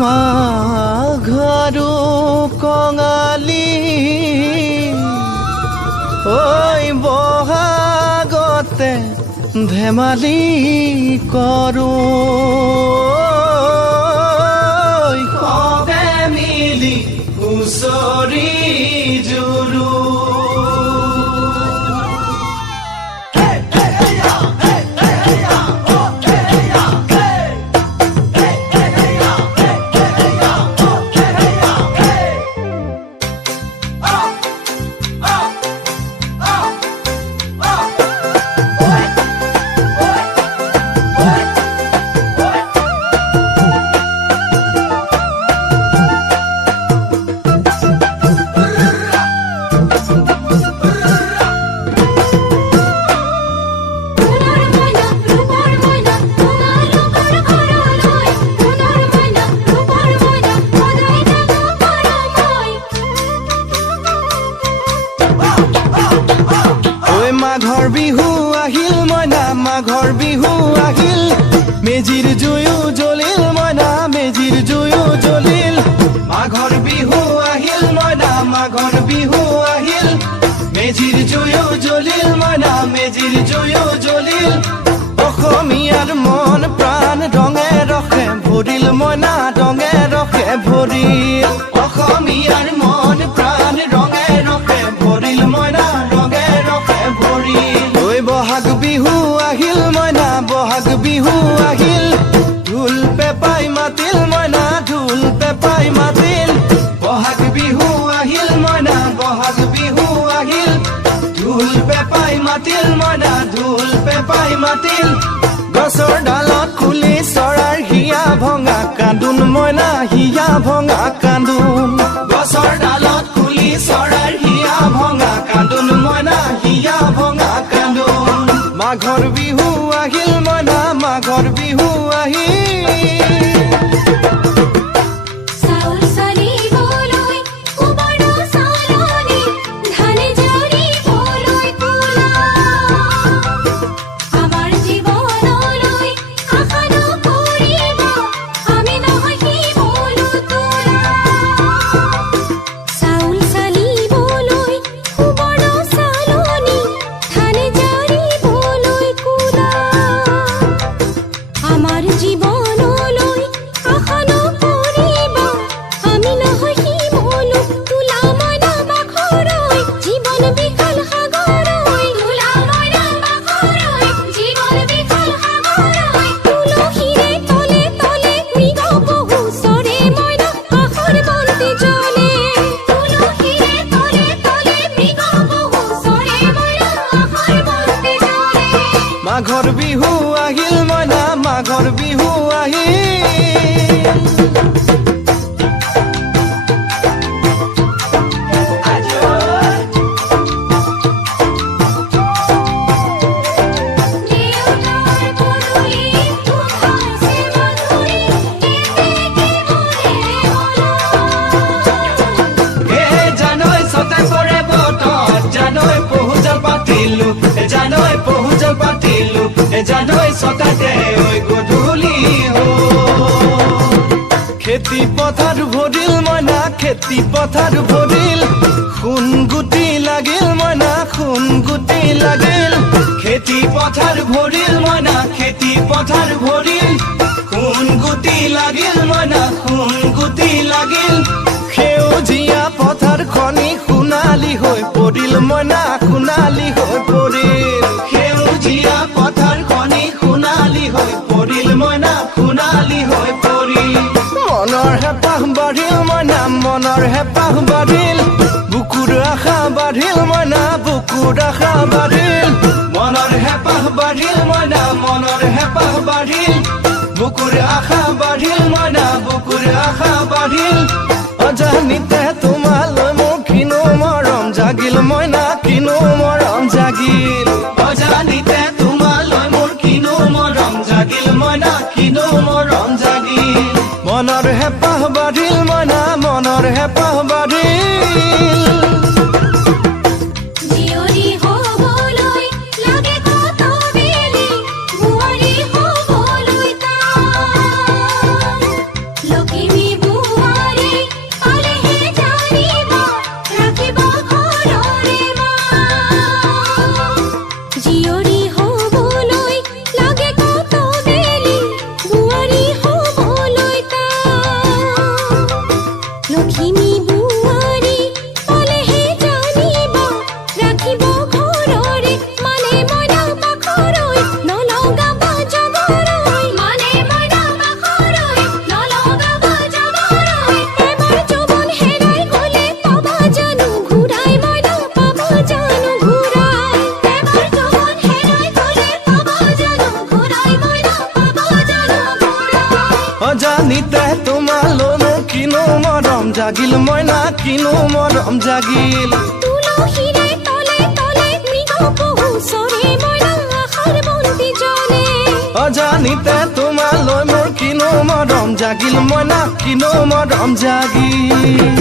মাঘৰো কঙালী ঐ বহাগতে ধেমালি কৰোঁ কবে মিলি হুঁচৰি জুৰু মাঘৰ বিহু আহিল মইনা মাঘৰ বিহু আহিল মেজিৰ জুয়ো জ্বলিল মইনা মেজিৰ জুয়ো জ্বলিল মাঘৰ বিহু আহিল মইনা মাঘৰ বিহু আহিল মেজিৰ জুয়ো জ্বলিল মইনা মেজিৰ জুয়ো জ্বলিল অসমীয়াৰ মন প্ৰাণ ৰঙে ৰখে ভৰিল মইনা ৰঙে ৰখে ভৰিল অসমীয়াৰ মন প্ৰাণ ৰঙে ৰখে ভৰিল মইনা ৰঙে ৰখে ভৰিল ঐ বহাগ বিহু আহিল মইনা বহাগ বিহু আহিল ঢোল পেপাই মাতিল মইনা ঢোল পেপাই মাতিল বহাগ বিহু আহিল মইনা বহাগ বিহু আহিল ঢোল পেপাই মাতিল মইনা ঢোল পেপাই মাতিল গছৰ ডালত খুলি চৰাৰ হিয়া ভঙা কান্দোন মইনা হিয়া ভঙা কান্দোন গছৰ ডালত খুলি চৰাৰ হিয়া ভঙা কান্দোন মইনা হিয়া ভঙা কান্দোন মাঘৰ বিহু আহিল মইনা মাঘৰ বিহু আহিল মাঘৰ বিহু আহিল মইনা মাঘৰ বিহু আহিল জানৈ ছটাতে ঐ গধূলি খেতি পথাৰ ভৰিল মইনা খেতি পথাৰ ভৰিল সোণ গুটি লাগিল মইনা সোণ গুটি লাগিল খেতি পথাৰ ভৰিল মইনা খেতি পথাৰ ভৰিল সোণ গুটি লাগিল মইনা সোণ গুটি লাগিল সেউজীয়া পথাৰ খনি সোণালী হৈ পৰিল মইনা সোণালী হৈ পৰিল সেউজীয়া পথাৰ খনি সোণালী হৈ পৰিল মইনা সোণালী হৈ পৰিল মনৰ হেঁপাহ বাঢ়িল মইনা মনৰ হেঁপাহ বাঢ়িল বুকুৰ আশা বাঢ়িল মইনা বুকুৰ আশা বাঢ়িল মনৰ হেঁপাহ বাঢ়িল মইনা মনৰ হেঁপাহ বাঢ়িল বুকুৰ আশা বাঢ়িল মইনা বুকুৰ আশা বাঢ়িল অজানিতে তোমালৈ মোৰ কিনো মৰম জাগিল মইনা কিনো মৰম জাগিল অজানিতে তোমালৈ মোৰ কিনো মৰম জাগিল মইনা কিনো মৰম জাগিল মনৰ হেঁপাহ বাঢ়িল মইনা মনৰ হেঁপাহ বাঢ়িল Look at me. অজানিতে তোমালৈ মোৰ কিনো মৰম জাগিল মইনা কিনো মৰম জাগিল তুলসীৰে তলে তলে মৃগ পহু চৰে মইনা আশাৰ বন্তি জ্বলে অজানিতে তোমালৈ মোৰ কিনো মৰম জাগিল মইনা কিনো মৰম জাগিল